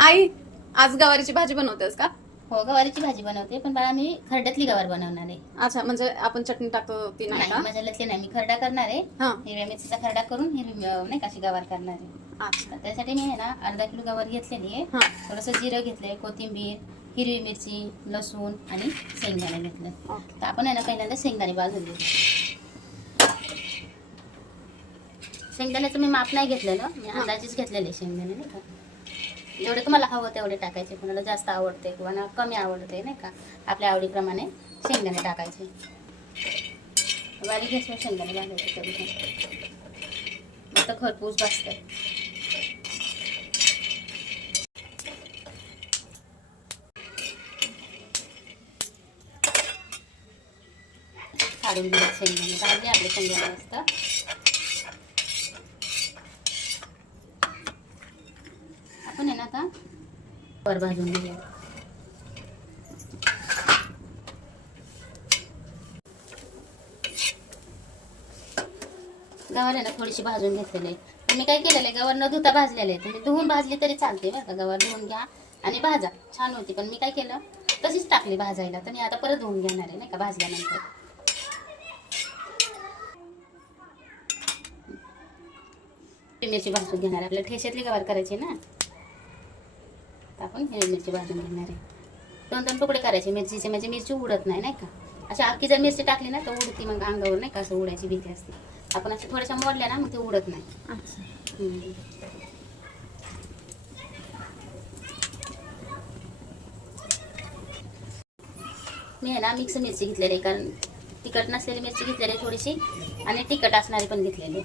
आई, आज गवारीची भाजी बनवतेस का? हो, गवारीची भाजी बनवते, पण मला मी खरड्यातली गवार बनवणार आहे. अच्छा, म्हणजे आपण चटणी टाकतो ती नाही का? मसाल्यातली नाही, मी खरडा करणार आहे. हा. हिरव्या मिरचीचा खरडा करून हिरवी नाही का अशी गवार करणार आहे. अच्छा. त्यासाठी मी आहे ना अर्धा किलो गवार घेतलेली आहे. थोडंसं जिरं घेतलंय, कोथिंबीर, हिरवी मिरची, लसूण आणि शेंगदाणे घेतलं. तर आपण आहे ना पहिल्यांदा शेंगदाणे भाजून घेऊ. शेंगदाण्याचं मी माप नाही घेतलेलं, मी अंदाजेच घेतलेले शेंगदाणे नाही का. जेवढे तुम्हाला हवं तेवढे टाकायचे. कोणाला जास्त आवडते किंवा कमी आवडते नाही का, आपल्या आवडीप्रमाणे शेंगदाणे टाकायचे. बारीक घेतलं शेंगदाणे भाजायचे तरी पण मस्त खरपूस भाजतात. काढून दिले शेंगदाणे, भाजले आपले शेंगदाणे मस्त. आपण आहे ना आता वर भाजून घेऊया. गवार आहे ना थोडीशी भाजून घेतलेली आहे. मी काय केलेलं आहे, गवार न धुता भाजलेले आहे. तुम्ही धुवून भाजली तरी चालते बरं का. गवार धुवून घ्या आणि भाजा, छान होती. पण मी काय केलं, तशीच टाकली भाजायला. तर मी आता परत धुवून घेणार आहे नाही का भाजल्यानंतर. मिरची भाजून घेणार आहे. आपल्याला ठेच्यातली गवार करायची ना, आपण हिरवी मिरची भाजून घेणार आहे. 2-2 तुकडे करायचे मिरचीचे, म्हणजे मिरची उडत नाही नाही का. अशा अख्खी जर मिरची टाकली ना तर उडती, मग अंगावर नाही का असं उडायची भीती असते. आपण अशा थोड्याशा मोडल्या ना मग ते उडत नाही. मी आहे ना मिक्स मिरची घेतलेली, कारण तिखट नसलेली मिरची घेतलेली थोडीशी आणि तिखट असणारी पण घेतलेली.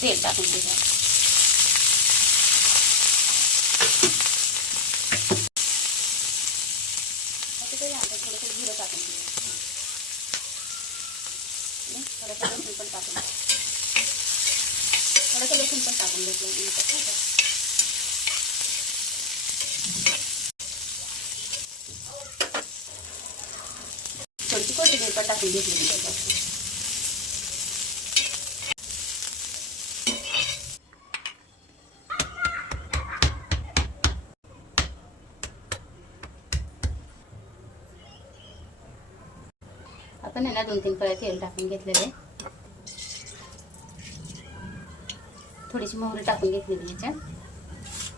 तेल टाकून घ्या. थोडंसं जिरं टाकून घ्या. थोडंसं लसूण पण टाकून घ्या. थोडंसं लसूण पण टाकून घेतलं. थोडीशी कोथिंबीर पण टाकून घेतली. आपण ह्याला 2-3 पळ्या तेल टाकून घेतलेले. थोडीशी मोहरी टाकून घेतलेली याच्यात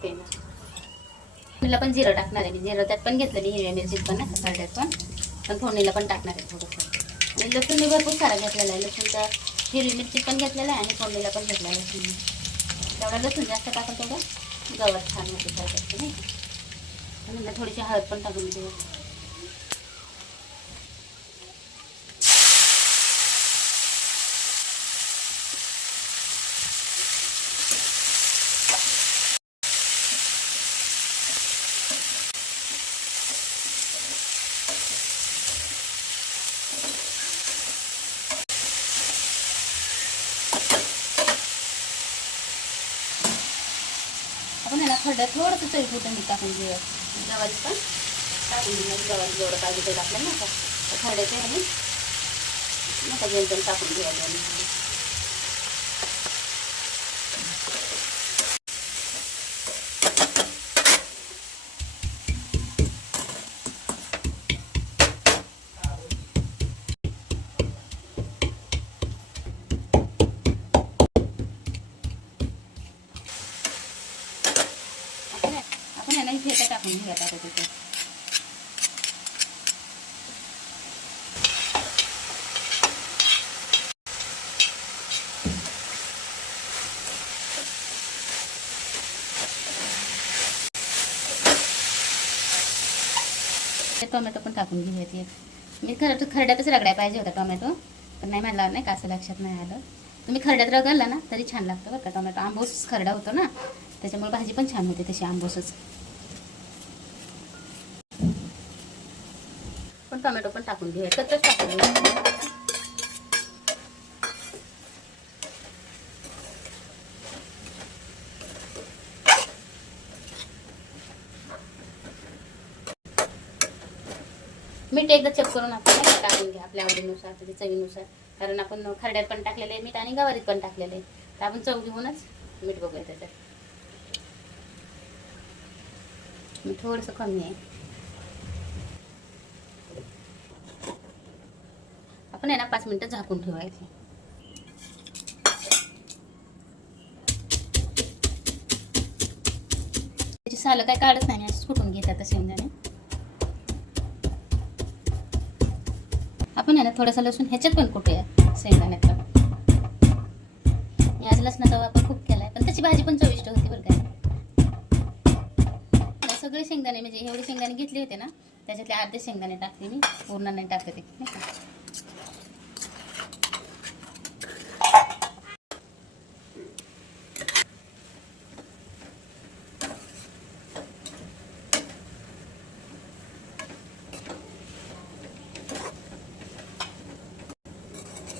तेल. पण जिरं टाकणार आहे मी. जिरं त्यात पण घेतलेली, हिरव्या मिरचीत पण नाही खरड्यात पण फोडणीला पण टाकणार आहे थोडंसं. आणि लसूण मी भरपूर सारा घेतलेला आहे. लसूणचा हिरवी मिरची पण घेतलेला आहे आणि फोडणीला पण घेतलेला आहे. तेवढा लसूण जास्त टाकून तेवढं गवत छान होते खरड्यात नाही. आणि थोडीशी हळद पण टाकून घेऊ. आपण ह्याला खरड्यात थोडंसं चवीपुरतं मीठ टाकून घेऊया. गवारी पण टाकून घेऊया. गवारी जेवढं पाहिजे ते टाकलं ना का खरड्याचे आणि नका जेमतेम टाकून घेऊया. आपण ह्याला इथे टाकून घेऊया. आता तिथे टोमॅटो पण टाकून घेऊया. ते मी खरड्यातच रगडायला पाहिजे होता टोमॅटो, पण नाही म्हणला नाही का, असं लक्षात नाही आलं. तुम्ही खरड्यात रगडला ना तरी छान लागतं बरं का. टोमॅटो आंबोस खरडा होतो ना, त्याच्यामुळे भाजी पण छान होते तशी आंबोसच. पण टोमॅटो पण टाकून घेऊया. कच्चच टाकून घेऊया. मीठ एकदा चेक करून आपण टाकून घ्या आपल्या आवडीनुसार, त्याच्या चवीनुसार. कारण आपण खरड्यात पण टाकलेलं आहे मीठ आणि गवारीत पण टाकलेलं आहे. तर आपण चव घेऊनच मीठ बघूया त्याच्यात. मीठ थोडंसं कमी आहे. आपण आहे ना 5 मिनिटं झाकून ठेवायचं. त्याची सालं काय काढत नाही, असं कुटून घेतात आता शेंगदाणे. आपण आहे ना थोडासा लसूण ह्याच्यात पण कुटूया शेंगदाण्यात पण. आज लसणाचा वापर खूप केलाय, पण त्याची भाजी पण चविष्ट होती बरं काय. सगळे शेंगदाणे म्हणजे एवढे शेंगदाणे घेतले होते ना, त्याच्यातले अर्धे शेंगदाणे टाकले मी, पूर्ण नाही टाकते नाही का.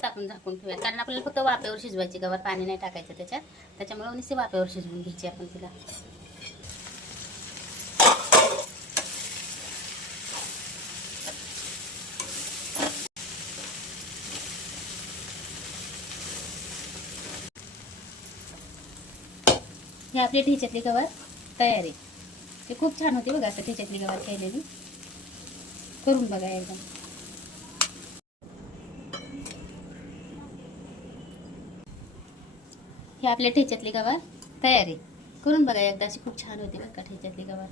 आपण झाकून ठेवूया, कारण आपल्याला फक्त वाफेवर शिजवायची गवार, पाणी नाही टाकायचं त्याच्यात. त्याच्यामुळे नुसती वाफेवर शिजवून घ्यायची आपण तिला. हे आपली ठेच्यातली गवार तयार आहे. ते खूप छान होते बघा, असं ठेच्यातली गवार केलेली. करून बघा एकदम. हे आपल्या ठेच्यातली गवार तयार आहे. करून बघा एकदा, अशी खूप छान होती बरं का ठेच्यातली गवार.